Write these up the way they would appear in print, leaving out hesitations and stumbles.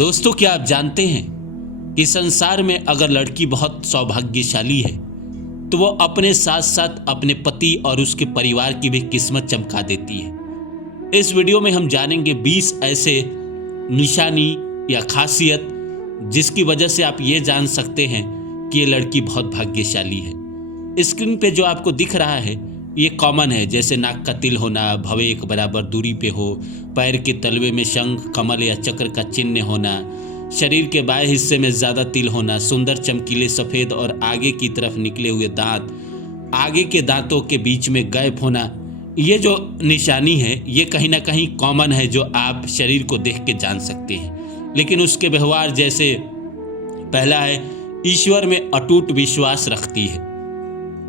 दोस्तों, क्या आप जानते हैं कि संसार में अगर लड़की बहुत सौभाग्यशाली है तो वो अपने साथ साथ अपने पति और उसके परिवार की भी किस्मत चमका देती है। इस वीडियो में हम जानेंगे 20 ऐसे निशानी या खासियत जिसकी वजह से आप ये जान सकते हैं कि ये लड़की बहुत भाग्यशाली है। स्क्रीन पे जो आपको दिख रहा है ये कॉमन है, जैसे नाक का तिल होना, भवें एक बराबर दूरी पे हो, पैर के तलवे में शंख, कमल या चक्र का चिन्ह होना, शरीर के बाएं हिस्से में ज़्यादा तिल होना, सुंदर चमकीले सफ़ेद और आगे की तरफ निकले हुए दांत, आगे के दांतों के बीच में गैप होना। ये जो निशानी है ये कहीं ना कहीं कॉमन है, जो आप शरीर को देख के जान सकते हैं। लेकिन उसके व्यवहार, जैसे पहला है ईश्वर में अटूट विश्वास रखती है।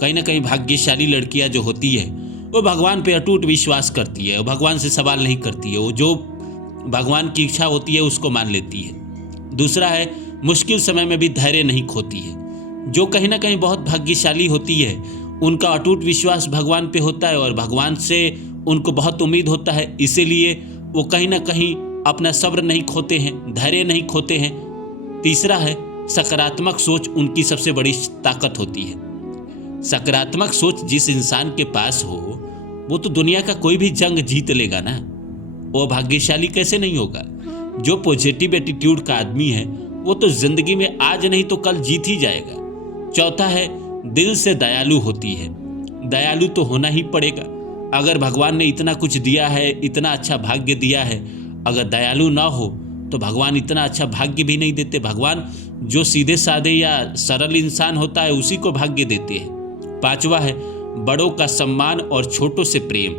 कहीं ना कहीं भाग्यशाली लड़कियां जो होती है वो भगवान पे अटूट विश्वास करती है, वो भगवान से सवाल नहीं करती है, वो जो भगवान की इच्छा होती है उसको मान लेती है। दूसरा है मुश्किल समय में भी धैर्य नहीं खोती है। जो कहीं ना कहीं बहुत भाग्यशाली होती है उनका अटूट विश्वास भगवान पे होता है और भगवान से उनको बहुत उम्मीद होता है, इसीलिए वो कहीं ना कहीं अपना सब्र नहीं खोते हैं, धैर्य नहीं खोते हैं। तीसरा है सकारात्मक सोच उनकी सबसे बड़ी ताकत होती है। सकारात्मक सोच जिस इंसान के पास हो वो तो दुनिया का कोई भी जंग जीत लेगा ना, वो भाग्यशाली कैसे नहीं होगा। जो पॉजिटिव एटीट्यूड का आदमी है वो तो जिंदगी में आज नहीं तो कल जीत ही जाएगा। चौथा है दिल से दयालु होती है। दयालु तो होना ही पड़ेगा। अगर भगवान ने इतना कुछ दिया है, इतना अच्छा भाग्य दिया है, अगर दयालु ना हो तो भगवान इतना अच्छा भाग्य भी नहीं देते। भगवान जो सीधे साधे या सरल इंसान होता है उसी को भाग्य देते हैं। पांचवा है बड़ों का सम्मान और छोटों से प्रेम।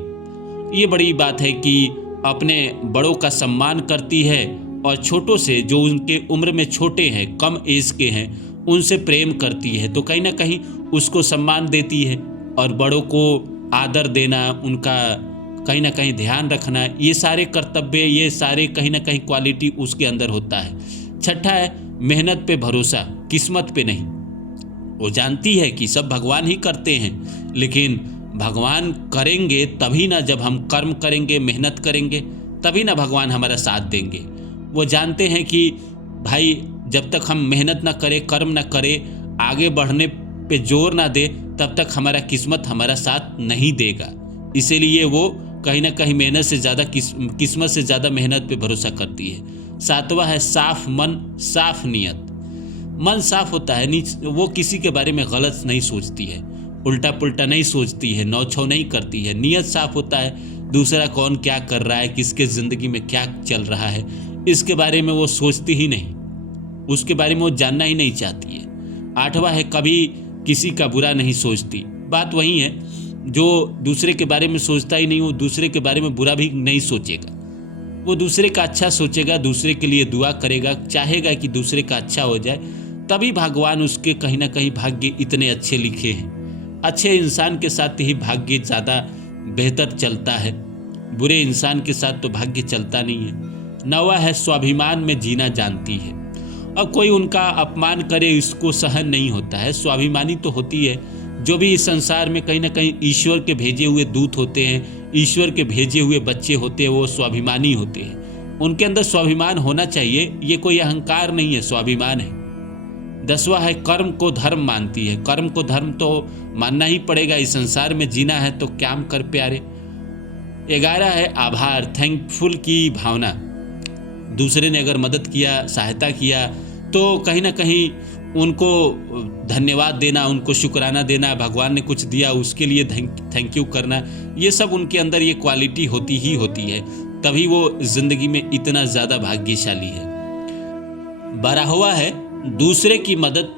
ये बड़ी बात है कि अपने बड़ों का सम्मान करती है और छोटों से, जो उनके उम्र में छोटे हैं, कम एज के हैं, उनसे प्रेम करती है। तो कहीं ना कहीं उसको सम्मान देती है और बड़ों को आदर देना, उनका कहीं ना कहीं ध्यान रखना, ये सारे कर्तव्य, ये सारे कहीं ना कहीं क्वालिटी उसके अंदर होता है। छठा है मेहनत पे भरोसा, किस्मत पे नहीं। वो जानती है कि सब भगवान ही करते हैं, लेकिन भगवान करेंगे तभी ना, जब हम कर्म करेंगे, मेहनत करेंगे, तभी ना भगवान हमारा साथ देंगे। वो जानते हैं कि भाई जब तक हम मेहनत ना करें, कर्म ना करें, आगे बढ़ने पे जोर ना दे, तब तक हमारा किस्मत हमारा साथ नहीं देगा। इसीलिए वो कहीं ना कहीं मेहनत से ज़्यादा किस्मत से ज़्यादा मेहनत पे भरोसा करती है। सातवां है साफ मन, साफ नियत। मन साफ होता है, वो किसी के बारे में गलत नहीं सोचती है, उल्टा पुल्टा नहीं सोचती है, नौछौ नहीं करती है। नियत साफ होता है, दूसरा कौन क्या कर रहा है, किसके ज़िंदगी में क्या चल रहा है, इसके बारे में वो सोचती ही नहीं, उसके बारे में वो जानना ही नहीं चाहती है। आठवां है कभी किसी का बुरा नहीं सोचती। बात वही है, जो दूसरे के बारे में सोचता ही नहीं, वो दूसरे के बारे में बुरा भी नहीं सोचेगा। वो दूसरे का अच्छा सोचेगा, दूसरे के लिए दुआ करेगा, चाहेगा कि दूसरे का अच्छा हो जाए, तभी भगवान उसके कहीं ना कहीं भाग्य इतने अच्छे लिखे हैं। अच्छे इंसान के साथ ही भाग्य ज़्यादा बेहतर चलता है, बुरे इंसान के साथ तो भाग्य चलता नहीं है। नौवां है स्वाभिमान में जीना जानती है। अब कोई उनका अपमान करे इसको सहन नहीं होता है। स्वाभिमानी तो होती है। जो भी इस संसार में कहीं ना कहीं ईश्वर के भेजे हुए दूत होते हैं, ईश्वर के भेजे हुए बच्चे होते हैं, वो स्वाभिमानी होते हैं। उनके अंदर स्वाभिमान होना चाहिए, ये कोई अहंकार नहीं है, स्वाभिमान है। 10वां है कर्म को धर्म मानती है। कर्म को धर्म तो मानना ही पड़ेगा, इस संसार में जीना है तो काम कर प्यारे। 11 है आभार, थैंकफुल की भावना। दूसरे ने अगर मदद किया, सहायता किया, तो कहीं ना कहीं उनको धन्यवाद देना, उनको शुक्राना देना, भगवान ने कुछ दिया उसके लिए थैंक यू करना, ये सब उनके अंदर ये क्वालिटी होती ही होती है, तभी वो जिंदगी में इतना ज़्यादा भाग्यशाली है। 12वां है दूसरे की मदद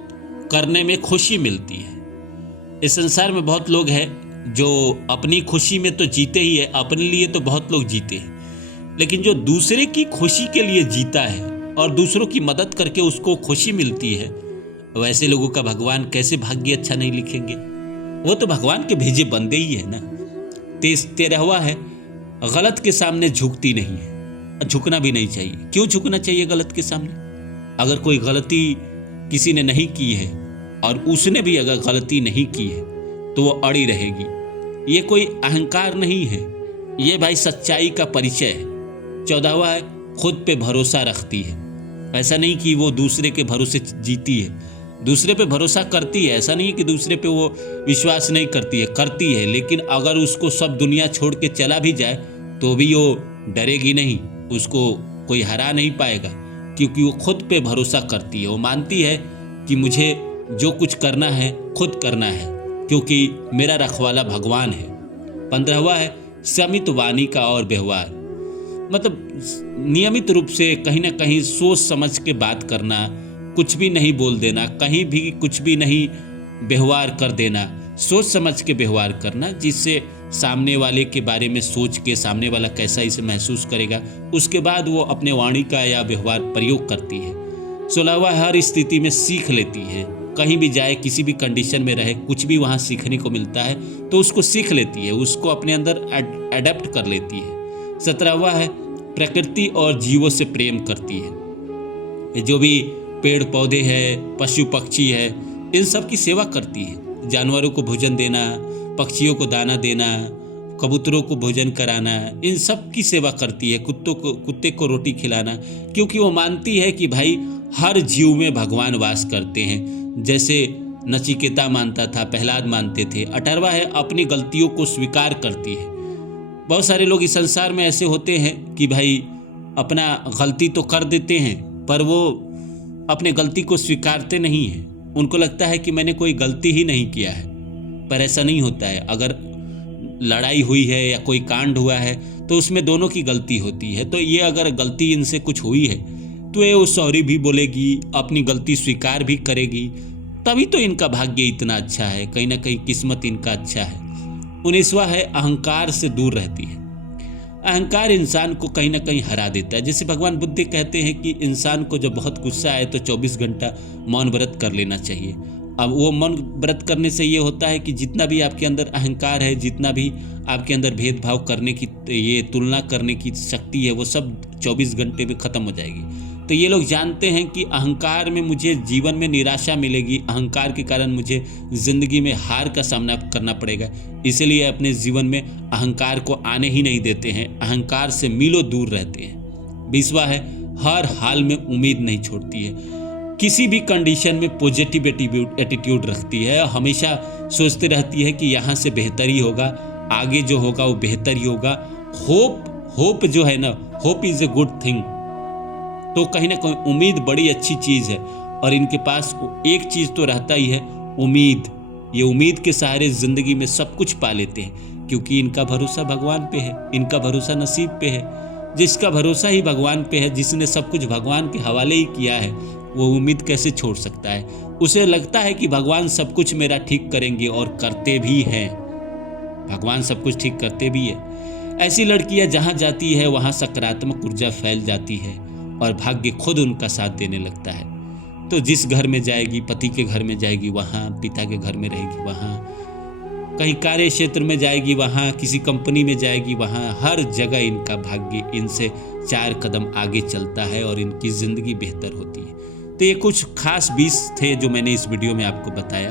करने में खुशी मिलती है। इस संसार में बहुत लोग हैं जो अपनी खुशी में तो जीते ही है, अपने लिए तो बहुत लोग जीते हैं, लेकिन जो दूसरे की खुशी के लिए जीता है और दूसरों की मदद करके उसको खुशी मिलती है, वैसे लोगों का भगवान कैसे भाग्य अच्छा नहीं लिखेंगे। वो तो भगवान के भेजे बंदे ही है ना। 13वां है गलत के सामने झुकती नहीं है। झुकना भी नहीं चाहिए। क्यों झुकना चाहिए गलत के सामने? अगर कोई गलती किसी ने नहीं की है और उसने भी अगर गलती नहीं की है तो वो अड़ी रहेगी। ये कोई अहंकार नहीं है, ये भाई सच्चाई का परिचय है। 14वां है खुद पे भरोसा रखती है। ऐसा नहीं कि वो दूसरे के भरोसे जीती है, दूसरे पे भरोसा करती है। ऐसा नहीं कि दूसरे पे वो विश्वास नहीं करती है, लेकिन अगर उसको सब दुनिया छोड़ के चला भी जाए तो भी वो डरेगी नहीं, उसको कोई हरा नहीं पाएगा, क्योंकि वो खुद पे भरोसा करती है। वो मानती है कि मुझे जो कुछ करना है खुद करना है, क्योंकि मेरा रखवाला भगवान है। 15वां है समित वाणी का और व्यवहार, मतलब नियमित रूप से कहीं ना कहीं सोच समझ के बात करना, कुछ भी नहीं बोल देना, कहीं भी कुछ भी नहीं व्यवहार कर देना, सोच समझ के व्यवहार करना, जिससे सामने वाले के बारे में सोच के सामने वाला कैसा इसे महसूस करेगा, उसके बाद वो अपने वाणी का या व्यवहार प्रयोग करती है। 16वां हर स्थिति में सीख लेती है, कहीं भी जाए, किसी भी कंडीशन में रहे, कुछ भी वहाँ सीखने को मिलता है तो उसको सीख लेती है, उसको अपने अंदर अडेप्ट कर लेती है। 17वां है प्रकृति और जीवों से प्रेम करती है, जो भी पेड़ पौधे हैं, पशु पक्षी है, इन सब की सेवा करती है। जानवरों को भोजन देना, पक्षियों को दाना देना, कबूतरों को भोजन कराना, इन सब की सेवा करती है। कुत्ते को रोटी खिलाना, क्योंकि वो मानती है कि भाई हर जीव में भगवान वास करते हैं, जैसे नचिकेता मानता था, प्रहलाद मानते थे। 18वां है अपनी गलतियों को स्वीकार करती है। बहुत सारे लोग इस संसार में ऐसे होते हैं कि भाई अपना गलती तो कर देते हैं, पर वो अपने गलती को स्वीकारते नहीं हैं। उनको लगता है कि मैंने कोई गलती ही नहीं किया है, पर ऐसा नहीं होता है। अगर लड़ाई हुई है या कोई कांड हुआ है तो उसमें दोनों की गलती होती है। तो ये अगर गलती इनसे कुछ हुई है तो ये सॉरी भी बोलेगी, अपनी गलती स्वीकार भी करेगी, तभी तो इनका भाग्य इतना अच्छा है, कहीं ना कहीं किस्मत इनका अच्छा है। 19वां है अहंकार से दूर रहती है। अहंकार इंसान को कहीं ना कहीं हरा देता है। जैसे भगवान बुद्ध कहते हैं कि इंसान को जब बहुत गुस्सा आए तो 24 घंटा मौन व्रत कर लेना चाहिए। अब वो मौन व्रत करने से ये होता है कि जितना भी आपके अंदर अहंकार है, जितना भी आपके अंदर भेदभाव करने की, ये तुलना करने की शक्ति है, वो सब 24 घंटे में ख़त्म हो जाएगी। तो ये लोग जानते हैं कि अहंकार में मुझे जीवन में निराशा मिलेगी, अहंकार के कारण मुझे ज़िंदगी में हार का सामना करना पड़ेगा, इसलिए अपने जीवन में अहंकार को आने ही नहीं देते हैं, अहंकार से मीलों दूर रहते हैं। 20वां है हर हाल में उम्मीद नहीं छोड़ती है, किसी भी कंडीशन में पॉजिटिव एटीट्यूड रखती है, हमेशा सोचती रहती है कि यहाँ से बेहतर ही होगा, आगे जो होगा वो बेहतर ही होगा। होप जो है ना, hope is a good thing. तो कहीं ना कहीं उम्मीद बड़ी अच्छी चीज़ है, और इनके पास एक चीज़ तो रहता ही है, उम्मीद। ये उम्मीद के सहारे ज़िंदगी में सब कुछ पा लेते हैं, क्योंकि इनका भरोसा भगवान पे है, इनका भरोसा नसीब पे है। जिसका भरोसा ही भगवान पे है, जिसने सब कुछ भगवान के हवाले ही किया है, वो उम्मीद कैसे छोड़ सकता है। उसे लगता है कि भगवान सब कुछ मेरा ठीक करेंगे, और करते भी हैं, भगवान सब कुछ ठीक करते भी है। ऐसी लड़कियां जहाँ जाती है वहाँ सकारात्मक ऊर्जा फैल जाती है, और भाग्य खुद उनका साथ देने लगता है। तो जिस घर में जाएगी, पति के घर में जाएगी वहाँ, पिता के घर में रहेगी वहाँ, कहीं कार्य क्षेत्र में जाएगी वहाँ, किसी कंपनी में जाएगी वहाँ, हर जगह इनका भाग्य इनसे 4 कदम आगे चलता है और इनकी ज़िंदगी बेहतर होती है। तो ये कुछ खास 20 थे जो मैंने इस वीडियो में आपको बताया।